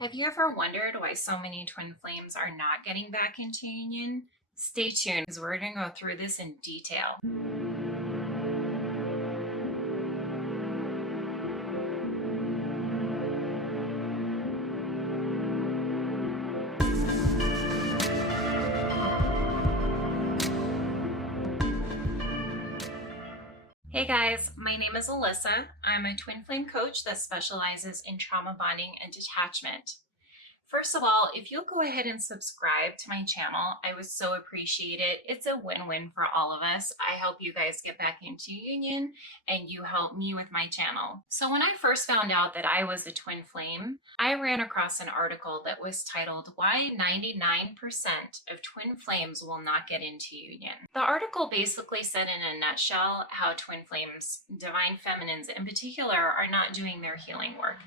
Have you ever wondered why so many twin flames are not getting back into union? Stay tuned because we're going to go through this in detail. Hey guys, my name is Alyssa. I'm a twin flame coach that specializes in trauma bonding and detachment. First of all, if you'll go ahead and subscribe to my channel, I would so appreciate it. It's a win-win for all of us. I help you guys get back into union and you help me with my channel. So when I first found out that I was a twin flame, I ran across an article that was titled, "Why 99% of twin flames will not get into union." The article basically said in a nutshell how twin flames, divine feminines in particular, are not doing their healing work.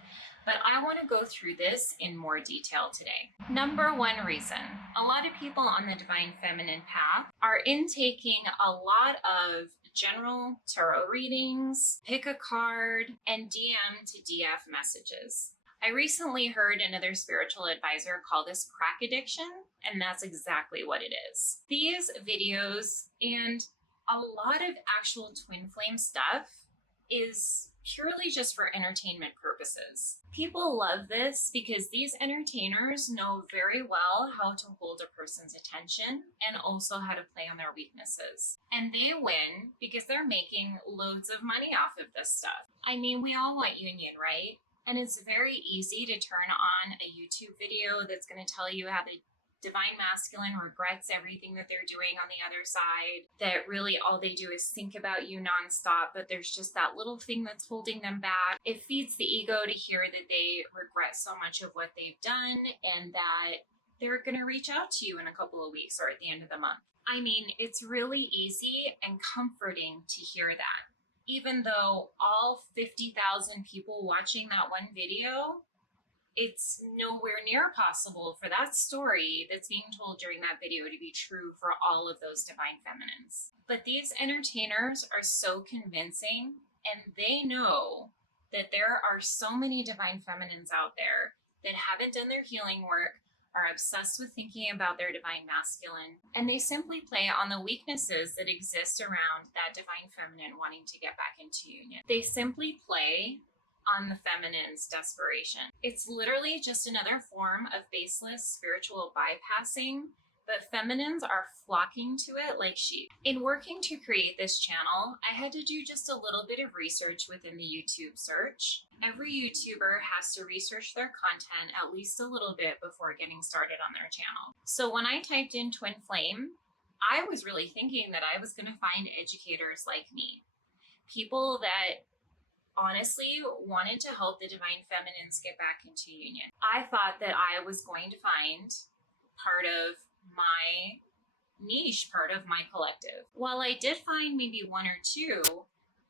But I want to go through this in more detail today. Number one reason, a lot of people on the divine feminine path are intaking a lot of general tarot readings, pick a card, and DM to DF messages. I recently heard another spiritual advisor call this crack addiction, and that's exactly what it is. These videos and a lot of actual twin flame stuff is purely just for entertainment purposes. People love this because these entertainers know very well how to hold a person's attention and also how to play on their weaknesses. And they win because they're making loads of money off of this stuff. I mean, we all want union, right? And it's very easy to turn on a YouTube video that's going to tell you how the divine masculine regrets everything that they're doing on the other side, that really all they do is think about you nonstop, but there's just that little thing that's holding them back. It feeds the ego to hear that they regret so much of what they've done and that they're going to reach out to you in a couple of weeks or at the end of the month. I mean, it's really easy and comforting to hear that. Even though all 50,000 people watching that one video, it's nowhere near possible for that story that's being told during that video to be true for all of those divine feminines. But these entertainers are so convincing, and they know that there are so many divine feminines out there that haven't done their healing work, are obsessed with thinking about their divine masculine, and they simply play on the weaknesses that exist around that divine feminine wanting to get back into union. They simply play on the feminine's desperation. It's literally just another form of baseless spiritual bypassing, but feminines are flocking to it like sheep. In working to create this channel, I had to do just a little bit of research within the YouTube search. Every YouTuber has to research their content at least a little bit before getting started on their channel. So when I typed in twin flame, I was really thinking that I was going to find educators like me, people that honestly wanted to help the divine feminines get back into union. I thought that I was going to find part of my niche, part of my collective. While I did find maybe one or two,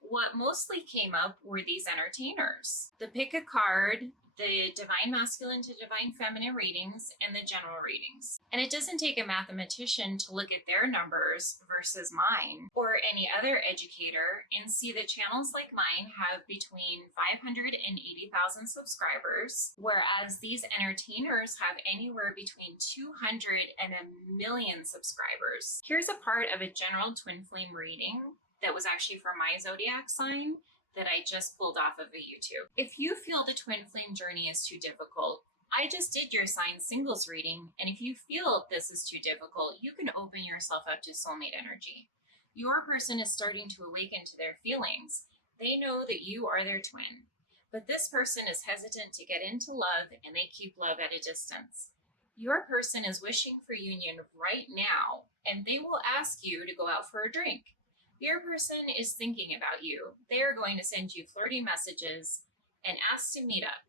what mostly came up were these entertainers. The pick a card, the divine masculine to divine feminine readings, and the general readings. And it doesn't take a mathematician to look at their numbers versus mine or any other educator and see that channels like mine have between 500 and 80,000 subscribers, whereas these entertainers have anywhere between 200 and 1,000,000 subscribers. Here's a part of a general twin flame reading that was actually for my zodiac sign that I just pulled off of a YouTube. If you feel the twin flame journey is too difficult, I just did your sign singles reading, and if you feel this is too difficult, you can open yourself up to soulmate energy. Your person is starting to awaken to their feelings. They know that you are their twin, but this person is hesitant to get into love and they keep love at a distance. Your person is wishing for union right now, and they will ask you to go out for a drink. Your person is thinking about you. They are going to send you flirty messages and ask to meet up.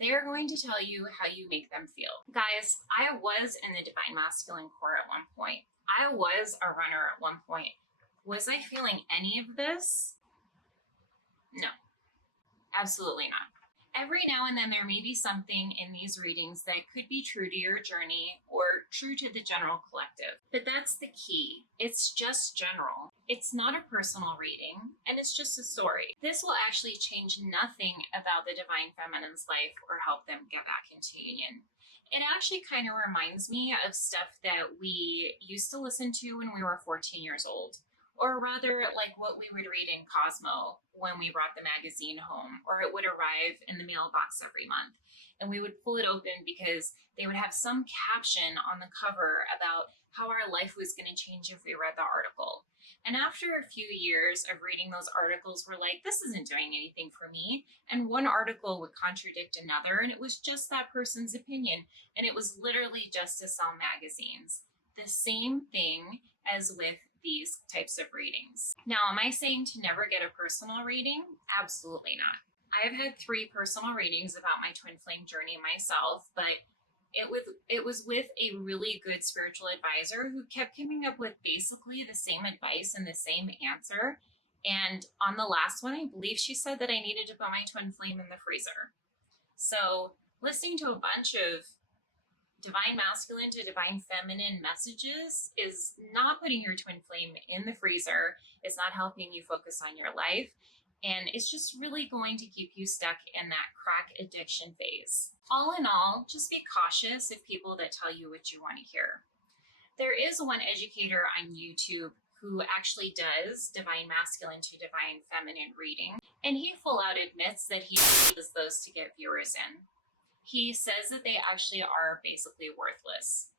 They are going to tell you how you make them feel. Guys, I was in the divine masculine core at one point. I was a runner at one point. Was I feeling any of this? No, absolutely not. Every now and then there may be something in these readings that could be true to your journey or true to the general collective. But that's the key. It's just general. It's not a personal reading, and it's just a story. This will actually change nothing about the Divine Feminine's life or help them get back into union. It actually kind of reminds me of stuff that we used to listen to when we were 14 years old. Or rather, like what we would read in Cosmo when we brought the magazine home, or it would arrive in the mailbox every month. And we would pull it open because they would have some caption on the cover about how our life was going to change if we read the article. And after a few years of reading those articles, we're like, this isn't doing anything for me. And one article would contradict another, and it was just that person's opinion. And it was literally just to sell magazines. The same thing as with these types of readings. Now, am I saying to never get a personal reading? Absolutely not. I've had 3 personal readings about my twin flame journey myself, but it was with a really good spiritual advisor who kept coming up with basically the same advice and the same answer. And on the last one, I believe she said that I needed to put my twin flame in the freezer. So listening to a bunch of divine masculine to divine feminine messages is not putting your twin flame in the freezer. It's not helping you focus on your life. And it's just really going to keep you stuck in that crack addiction phase. All in all, just be cautious of people that tell you what you want to hear. There is one educator on YouTube who actually does divine masculine to divine feminine reading, and he full out admits that he does those to get viewers in. He says that they actually are basically worthless.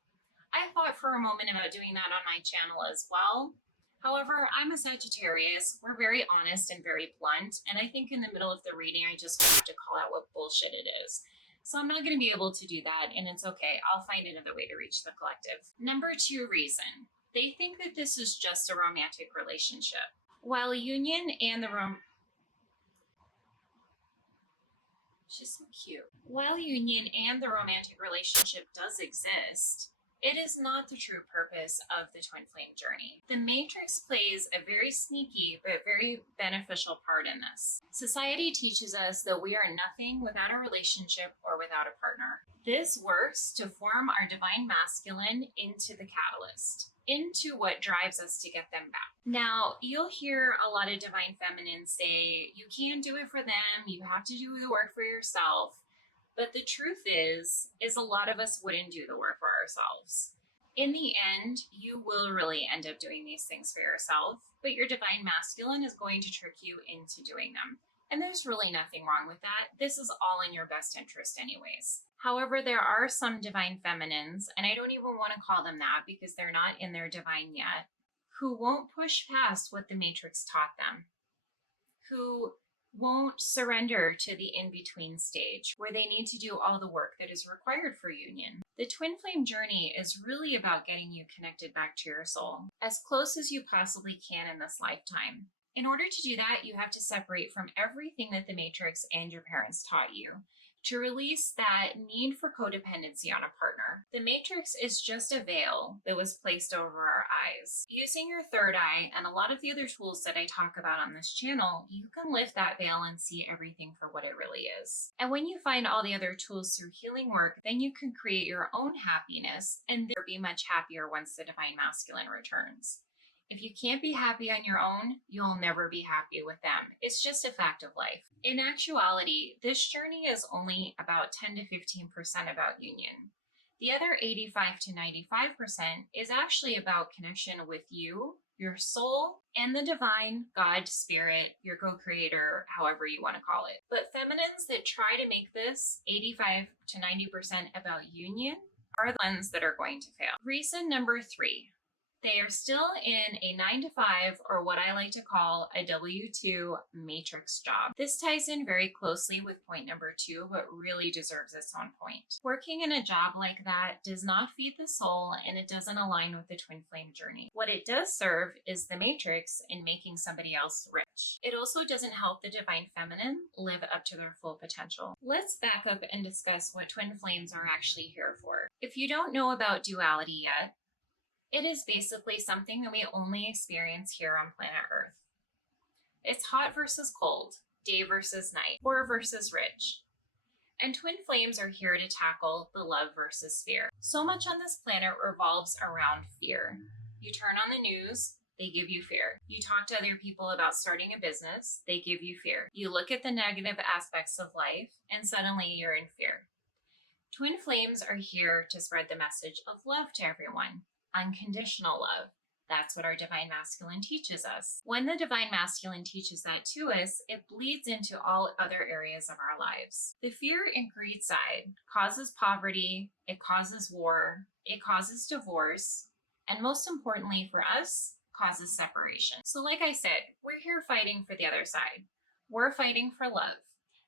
I thought for a moment about doing that on my channel as well. However, I'm a Sagittarius. We're very honest and very blunt. And I think in the middle of the reading, I just have to call out what bullshit it is. So I'm not going to be able to do that. And it's okay. I'll find another way to reach the collective. Number 2 reason. They think that this is just a romantic relationship. While union and the She's so cute. While union and the romantic relationship does exist, it is not the true purpose of the twin flame journey. The matrix plays a very sneaky but very beneficial part in this. Society teaches us that we are nothing without a relationship or without a partner. This works to form our divine masculine into the catalyst, into what drives us to get them back. Now, you'll hear a lot of divine feminines say, you can't do it for them, you have to do the work for yourself. But the truth is a lot of us wouldn't do the work for ourselves. In the end, you will really end up doing these things for yourself, but your divine masculine is going to trick you into doing them. And there's really nothing wrong with that. This is all in your best interest anyways. However, there are some divine feminines, and I don't even want to call them that because they're not in their divine yet, who won't push past what the matrix taught them, who won't surrender to the in-between stage where they need to do all the work that is required for union. The twin flame journey is really about getting you connected back to your soul, as close as you possibly can in this lifetime. In order to do that, you have to separate from everything that the matrix and your parents taught you, to release that need for codependency on a partner. The matrix is just a veil that was placed over our eyes. Using your third eye and a lot of the other tools that I talk about on this channel, you can lift that veil and see everything for what it really is. And when you find all the other tools through healing work, then you can create your own happiness and you'll be much happier once the divine masculine returns. If you can't be happy on your own, you'll never be happy with them. It's just a fact of life. In actuality, this journey is only about 10 to 15% about union. The other 85 to 95% is actually about connection with you, your soul, and the divine, God, spirit, your co-creator, however you want to call it. But feminines that try to make this 85 to 90% about union are the ones that are going to fail. Reason number 3. They are still in a 9-to-5, or what I like to call a W-2 matrix job. This ties in very closely with point number 2, but really deserves its own point. Working in a job like that does not feed the soul, and it doesn't align with the twin flame journey. What it does serve is the matrix in making somebody else rich. It also doesn't help the divine feminine live up to their full potential. Let's back up and discuss what twin flames are actually here for. If you don't know about duality yet, it is basically something that we only experience here on planet Earth. It's hot versus cold, day versus night, poor versus rich. and Twin Flames are here to tackle the love versus fear. So much on this planet revolves around fear. You turn on the news, they give you fear. You talk to other people about starting a business, they give you fear. You look at the negative aspects of life, and suddenly you're in fear. Twin Flames are here to spread the message of love to everyone, unconditional love. That's what our Divine Masculine teaches us. When the Divine Masculine teaches that to us, it bleeds into all other areas of our lives. The fear and greed side causes poverty, it causes war, it causes divorce, and most importantly for us, causes separation. So like I said, we're here fighting for the other side. We're fighting for love.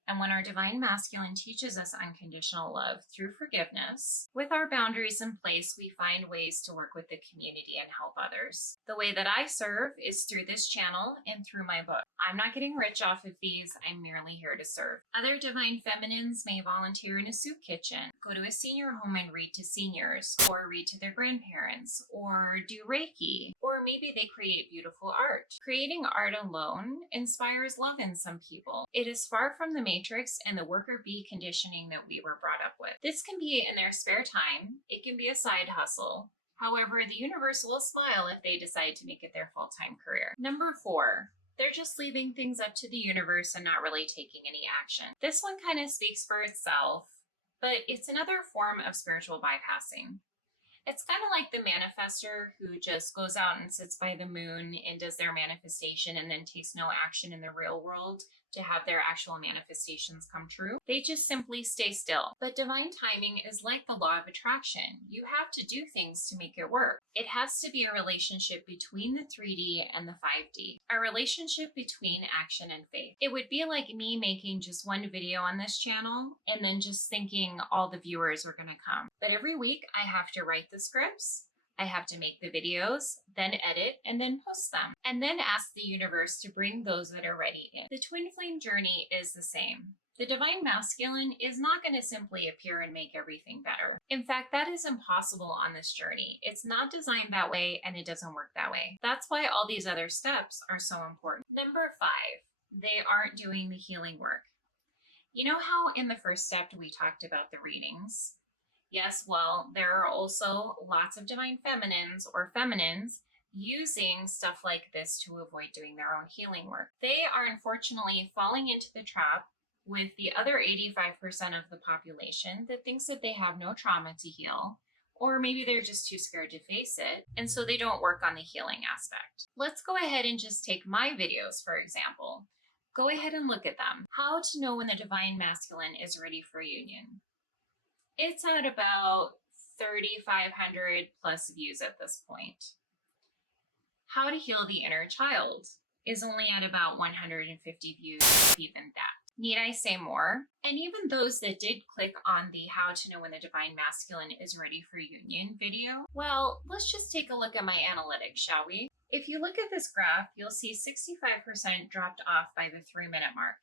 And when our Divine Masculine teaches us unconditional love through forgiveness, with our boundaries in place, we find ways to work with the community and help others. The way that I serve is through this channel and through my book. I'm not getting rich off of these, I'm merely here to serve. Other Divine Feminines may volunteer in a soup kitchen, go to a senior home and read to seniors, or read to their grandparents, or do Reiki, or maybe they create beautiful art. Creating art alone inspires love in some people. It is far from the matrix and the worker bee conditioning that we were brought up with. This can be in their spare time, it can be a side hustle. However, the universe will smile if they decide to make it their full-time career. Number 4. They're just leaving things up to the universe and not really taking any action. This one kind of speaks for itself, but it's another form of spiritual bypassing. It's kind of like the manifester who just goes out and sits by the moon and does their manifestation and then takes no action in the real world to have their actual manifestations come true. They just simply stay still. But divine timing is like the law of attraction. You have to do things to make it work. It has to be a relationship between the 3D and the 5D, a relationship between action and faith. It would be like me making just one video on this channel and then just thinking all the viewers were going to come. But every week I have to write the scripts, I have to make the videos, then edit, and then post them. And then ask the universe to bring those that are ready in. The twin flame journey is the same. The Divine Masculine is not going to simply appear and make everything better. In fact, that is impossible on this journey. It's not designed that way and it doesn't work that way. That's why all these other steps are so important. Number 5, they aren't doing the healing work. You know how in the first step we talked about the readings? Yes, well, there are also lots of divine feminines or feminines using stuff like this to avoid doing their own healing work. They are unfortunately falling into the trap with the other 85% of the population that thinks that they have no trauma to heal, or maybe they're just too scared to face it, and so they don't work on the healing aspect. Let's go ahead and just take my videos, for example. Go ahead and look at them. How to know when the Divine Masculine is ready for union. It's at about 3,500 plus views at this point. How to heal the inner child is only at about 150 views, if even that. Need I say more? And even those that did click on the how to know when the Divine Masculine is ready for union video, well, let's just take a look at my analytics, shall we? If you look at this graph, you'll see 65% dropped off by the 3-minute mark,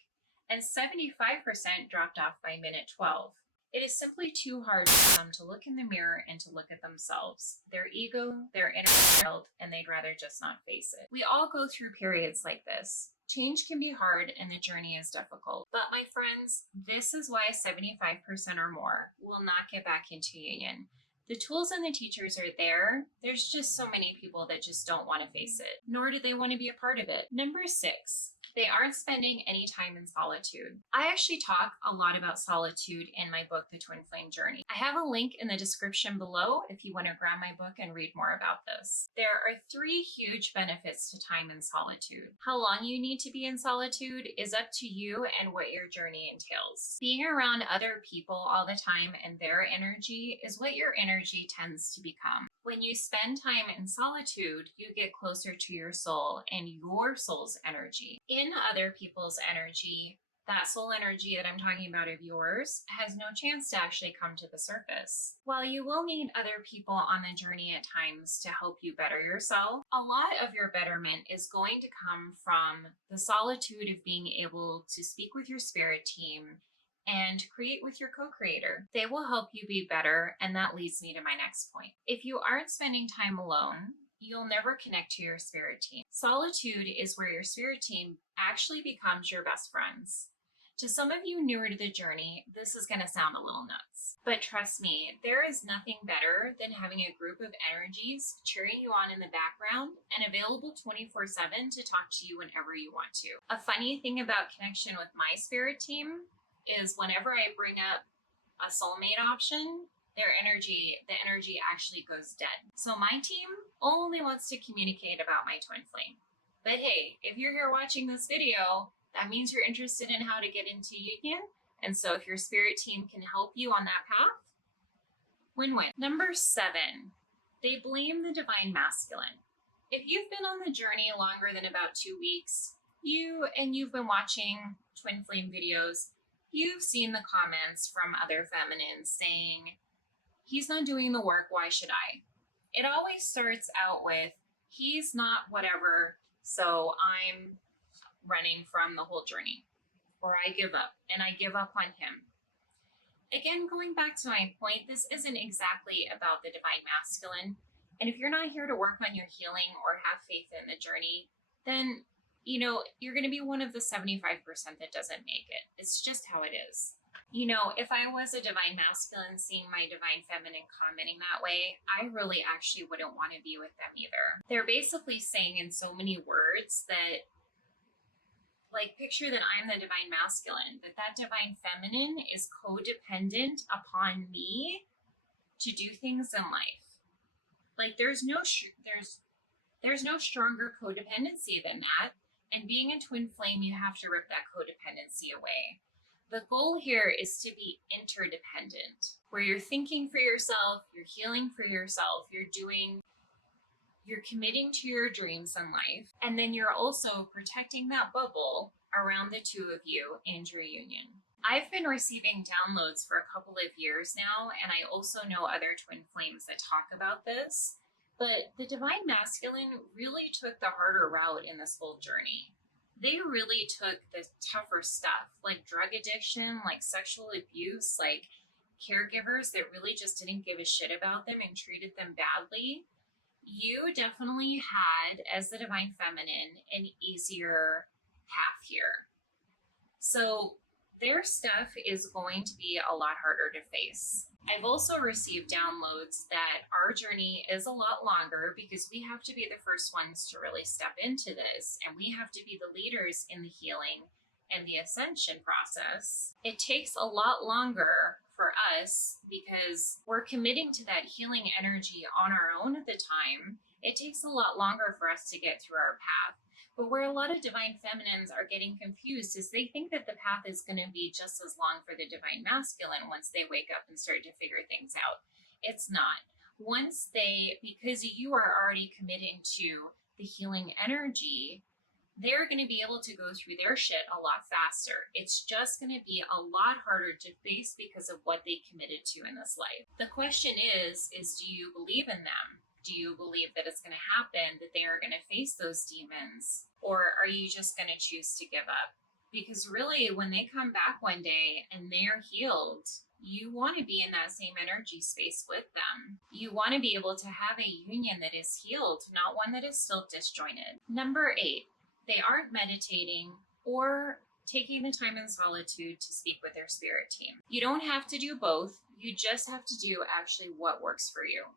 and 75% dropped off by minute 12. It is simply too hard for them to look in the mirror and to look at themselves, their ego, their inner child, and they'd rather just not face it. We all go through periods like this. Change can be hard and the journey is difficult. But my friends, this is why 75% or more will not get back into union. The tools and the teachers are there. There's just so many people that just don't want to face it, nor do they want to be a part of it. Number 6. They aren't spending any time in solitude. I actually talk a lot about solitude in my book, The Twin Flame Journey. I have a link in the description below if you want to grab my book and read more about this. There are 3 huge benefits to time in solitude. How long you need to be in solitude is up to you and what your journey entails. Being around other people all the time and their energy is what your energy tends to become. When you spend time in solitude, you get closer to your soul and your soul's energy. In other people's energy, that soul energy that I'm talking about of yours has no chance to actually come to the surface. While you will need other people on the journey at times to help you better yourself, a lot of your betterment is going to come from the solitude of being able to speak with your spirit team and create with your co-creator. They will help you be better, and that leads me to my next point. If you aren't spending time alone, you'll never connect to your spirit team. Solitude is where your spirit team actually becomes your best friends. To some of you newer to the journey, this is going to sound a little nuts. But trust me, there is nothing better than having a group of energies cheering you on in the background and available 24/7 to talk to you whenever you want to. A funny thing about connection with my spirit team is whenever I bring up a soulmate option, the energy actually goes dead. So my team only wants to communicate about my twin flame. But hey, if you're here watching this video, that means you're interested in how to get into union. And so if your spirit team can help you on that path, win-win. Number 7, they blame the divine masculine. If you've been on the journey longer than about 2 weeks, you've been watching twin flame videos, you've seen the comments from other feminines saying, he's not doing the work, why should I? It always starts out with, he's not whatever, so I'm running from the whole journey, or I give up, and I give up on him. Again, going back to my point, this isn't exactly about the divine masculine, and if you're not here to work on your healing or have faith in the journey, then you're going to be one of the 75% that doesn't make it. It's just how it is. If I was a divine masculine seeing my divine feminine commenting that way, I really actually wouldn't want to be with them either. They're basically saying in so many words that, like, picture that I'm the divine masculine, that divine feminine is codependent upon me to do things in life. Like, there's no stronger codependency than that. And being a twin flame, you have to rip that codependency away. The goal here is to be interdependent, where you're thinking for yourself, you're healing for yourself, you're committing to your dreams in life, and then you're also protecting that bubble around the two of you and your union. I've been receiving downloads for a couple of years now, and I also know other twin flames that talk about this, but the divine masculine really took the harder route in this whole journey. They really took the tougher stuff, like drug addiction, like sexual abuse, like caregivers that really just didn't give a shit about them and treated them badly. You definitely had, as the divine feminine, an easier path here. So their stuff is going to be a lot harder to face. I've also received downloads that our journey is a lot longer because we have to be the first ones to really step into this, and we have to be the leaders in the healing and the ascension process. It takes a lot longer for us because we're committing to that healing energy on our own at the time. It takes a lot longer for us to get through our path. But where a lot of divine feminines are getting confused is they think that the path is going to be just as long for the divine masculine once they wake up and start to figure things out. It's not. Because you are already committing to the healing energy, they're going to be able to go through their shit a lot faster. It's just going to be a lot harder to face because of what they committed to in this life. The question is do you believe in them? Do you believe that it's going to happen, that they are going to face those demons? Or are you just going to choose to give up? Because really, when they come back one day and they're healed, you want to be in that same energy space with them. You want to be able to have a union that is healed, not one that is still disjointed. Number 8, they aren't meditating or taking the time in solitude to speak with their spirit team. You don't have to do both. You just have to do actually what works for you.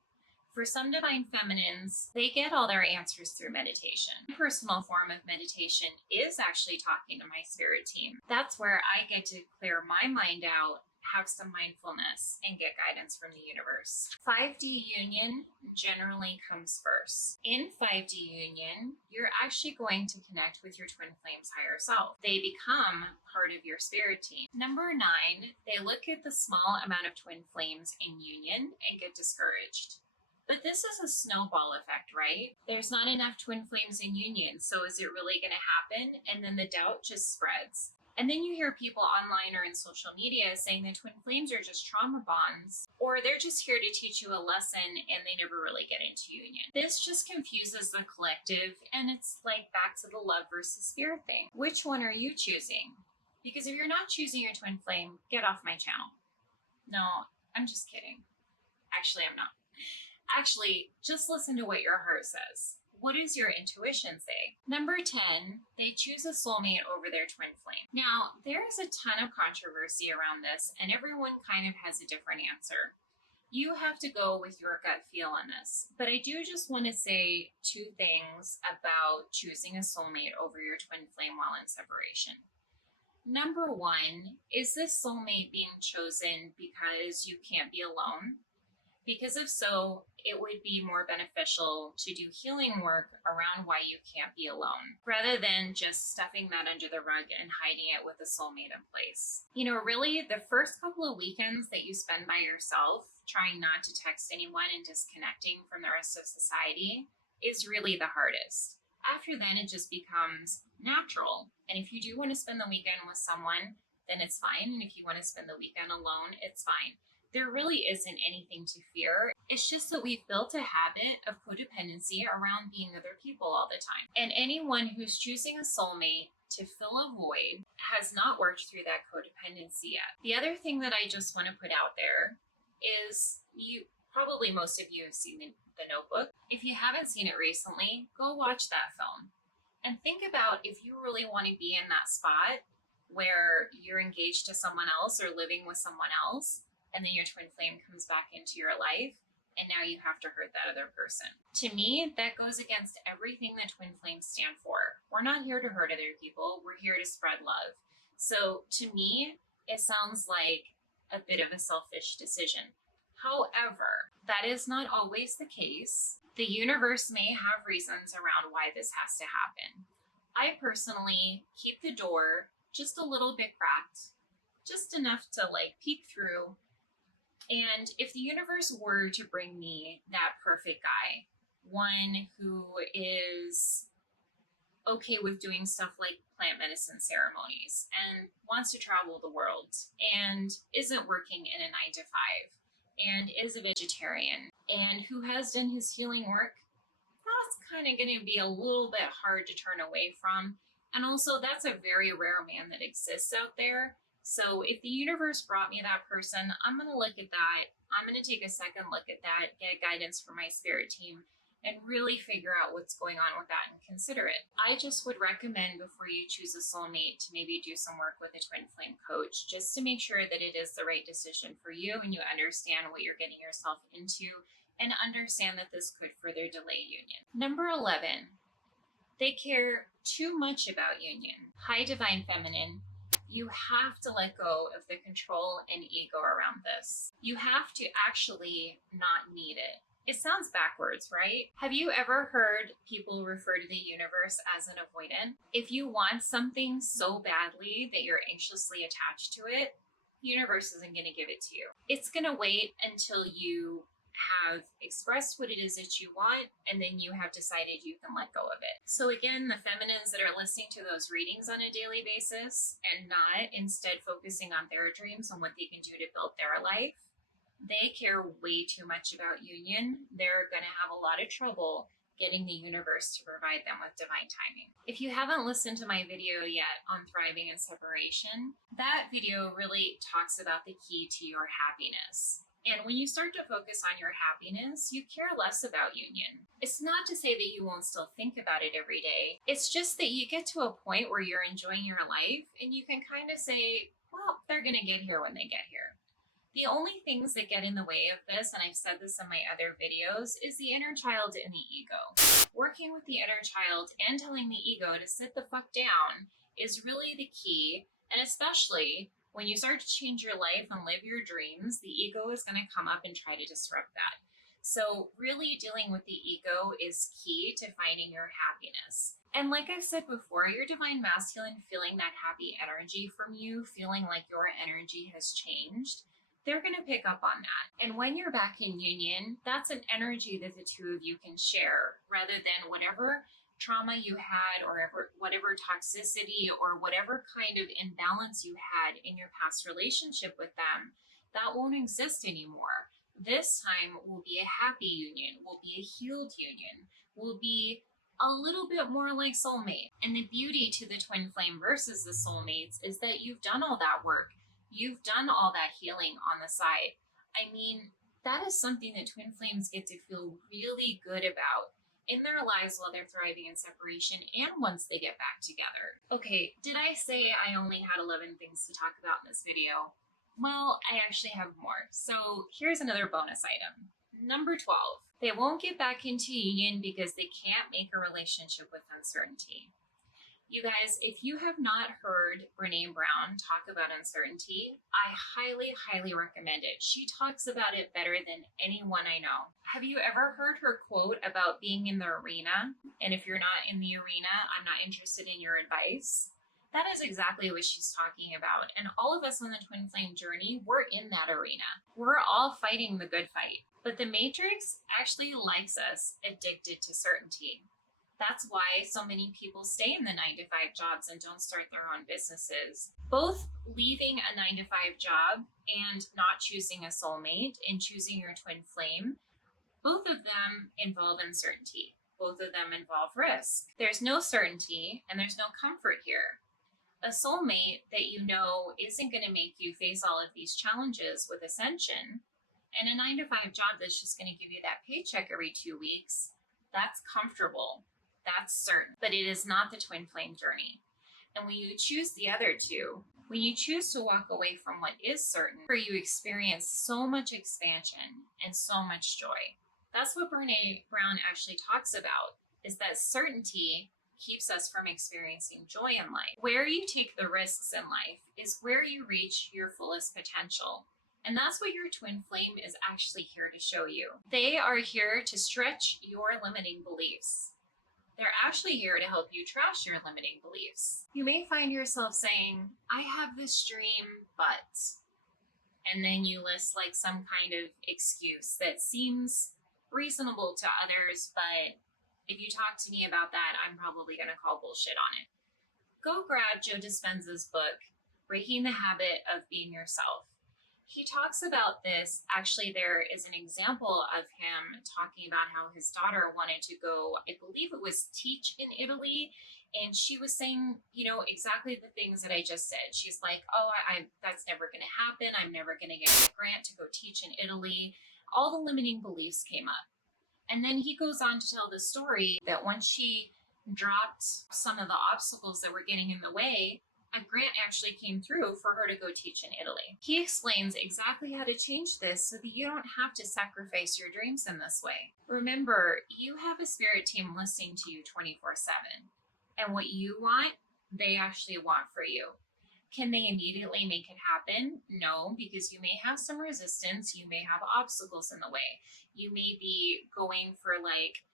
For some divine feminines, they get all their answers through meditation. My personal form of meditation is actually talking to my spirit team. That's where I get to clear my mind out, have some mindfulness, and get guidance from the universe. 5D union generally comes first. In 5D union, you're actually going to connect with your twin flame's higher self. They become part of your spirit team. Number 9, they look at the small amount of twin flames in union and get discouraged. But this is a snowball effect, right? There's not enough twin flames in union, so is it really going to happen? And then the doubt just spreads. And then you hear people online or in social media saying that twin flames are just trauma bonds, or they're just here to teach you a lesson and they never really get into union. This just confuses the collective, and it's like back to the love versus spirit thing. Which one are you choosing? Because if you're not choosing your twin flame, get off my channel. No, I'm just kidding. Actually, I'm not. Actually, just listen to what your heart says. What does your intuition say? Number 10, they choose a soulmate over their twin flame. Now, there is a ton of controversy around this, and everyone kind of has a different answer. You have to go with your gut feel on this. But I do just want to say two things about choosing a soulmate over your twin flame while in separation. Number one, is this soulmate being chosen because you can't be alone? Because if so, it would be more beneficial to do healing work around why you can't be alone, rather than just stuffing that under the rug and hiding it with a soulmate in place. You know, really, the first couple of weekends that you spend by yourself, trying not to text anyone and disconnecting from the rest of society, is really the hardest. After then, it just becomes natural. And if you do want to spend the weekend with someone, then it's fine. And if you want to spend the weekend alone, it's fine. There really isn't anything to fear. It's just that we've built a habit of codependency around being other people all the time. And anyone who's choosing a soulmate to fill a void has not worked through that codependency yet. The other thing that I just want to put out there is most of you have seen the Notebook. If you haven't seen it recently, go watch that film. And think about if you really want to be in that spot where you're engaged to someone else or living with someone else, and then your twin flame comes back into your life, and now you have to hurt that other person. To me, that goes against everything that twin flames stand for. We're not here to hurt other people. We're here to spread love. So to me, it sounds like a bit of a selfish decision. However, that is not always the case. The universe may have reasons around why this has to happen. I personally keep the door just a little bit cracked, just enough to peek through. And if the universe were to bring me that perfect guy, one who is okay with doing stuff like plant medicine ceremonies and wants to travel the world and isn't working in a 9 to 5 and is a vegetarian and who has done his healing work, that's kind of going to be a little bit hard to turn away from. And also, that's a very rare man that exists out there. So if the universe brought me that person, I'm going to look at that. I'm going to take a second look at that, get guidance from my spirit team, and really figure out what's going on with that and consider it. I just would recommend before you choose a soulmate to maybe do some work with a twin flame coach, just to make sure that it is the right decision for you and you understand what you're getting yourself into and understand that this could further delay union. Number 11, they care too much about union. Hi, Divine Feminine. You have to let go of the control and ego around this. You have to actually not need it. It sounds backwards, right? Have you ever heard people refer to the universe as an avoidant? If you want something so badly that you're anxiously attached to it, the universe isn't going to give it to you. It's going to wait until you have expressed what it is that you want, and then you have decided you can let go of it. So again, the feminines that are listening to those readings on a daily basis and not instead focusing on their dreams and what they can do to build their life, they care way too much about union. They're going to have a lot of trouble getting the universe to provide them with divine timing. If you haven't listened to my video yet on thriving in separation, that video really talks about the key to your happiness. And when you start to focus on your happiness, you care less about union. It's not to say that you won't still think about it every day. It's just that you get to a point where you're enjoying your life and you can kind of say, well, they're going to get here when they get here. The only things that get in the way of this, and I've said this in my other videos, is the inner child and the ego. Working with the inner child and telling the ego to sit the fuck down is really the key, and especially when you start to change your life and live your dreams, the ego is going to come up and try to disrupt that. So really dealing with the ego is key to finding your happiness. And like I've said before, your divine masculine feeling that happy energy from you, feeling like your energy has changed, they're going to pick up on that. And when you're back in union, that's an energy that the two of you can share rather than whatever trauma you had or whatever toxicity or whatever kind of imbalance you had in your past relationship with them, that won't exist anymore. This time will be a happy union, will be a healed union, will be a little bit more like soulmate. And the beauty to the twin flame versus the soulmates is that you've done all that work. You've done all that healing on the side. I mean, that is something that twin flames get to feel really good about. in their lives while they're thriving in separation and once they get back together. Okay, did I say I only had 11 things to talk about in this video? Well, I actually have more. So here's another bonus item. Number 12, they won't get back into union because they can't make a relationship with uncertainty. You guys, if you have not heard Brené Brown talk about uncertainty, I highly, highly recommend it. She talks about it better than anyone I know. Have you ever heard her quote about being in the arena? And if you're not in the arena, I'm not interested in your advice. That is exactly what she's talking about. And all of us on the twin flame journey, we're in that arena. We're all fighting the good fight. But the matrix actually likes us addicted to certainty. That's why so many people stay in the 9-to-5 jobs and don't start their own businesses. Both leaving a 9-to-5 job and not choosing a soulmate and choosing your twin flame, both of them involve uncertainty. Both of them involve risk. There's no certainty and there's no comfort here. A soulmate that you know isn't going to make you face all of these challenges with ascension, and a 9-to-5 job that's just going to give you that paycheck every 2 weeks, that's comfortable. That's certain, but it is not the twin flame journey. And when you choose the other two, when you choose to walk away from what is certain, where you experience so much expansion and so much joy. That's what Brené Brown actually talks about, is that certainty keeps us from experiencing joy in life. Where you take the risks in life is where you reach your fullest potential. And that's what your twin flame is actually here to show you. They are here to stretch your limiting beliefs. They're actually here to help you trash your limiting beliefs. You may find yourself saying, I have this dream, but, and then you list like some kind of excuse that seems reasonable to others, but if you talk to me about that, I'm probably going to call bullshit on it. Go grab Joe Dispenza's book, Breaking the Habit of Being Yourself. He talks about this. Actually, there is an example of him talking about how his daughter wanted to go, I believe it was teach in Italy. And she was saying, you know, exactly the things that I just said. She's like, oh, that's never going to happen. I'm never going to get a grant to go teach in Italy. All the limiting beliefs came up. And then he goes on to tell the story that once she dropped some of the obstacles that were getting in the way, a grant actually came through for her to go teach in Italy. He explains exactly how to change this so that you don't have to sacrifice your dreams in this way. Remember, you have a spirit team listening to you 24/7. And what you want, they actually want for you. Can they immediately make it happen? No, because you may have some resistance. You may have obstacles in the way. You may be going for like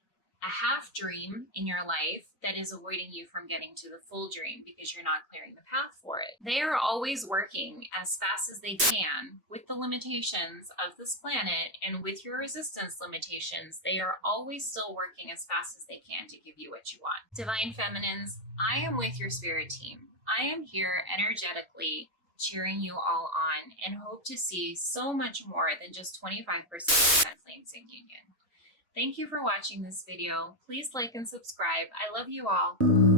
a half dream in your life that is avoiding you from getting to the full dream because you're not clearing the path for it. They are always working as fast as they can with the limitations of this planet and with your resistance limitations. They are always still working as fast as they can to give you what you want. Divine Feminines, I am with your spirit team. I am here energetically cheering you all on and hope to see so much more than just 25% of flames in union. Thank you for watching this video. Please like and subscribe. I love you all.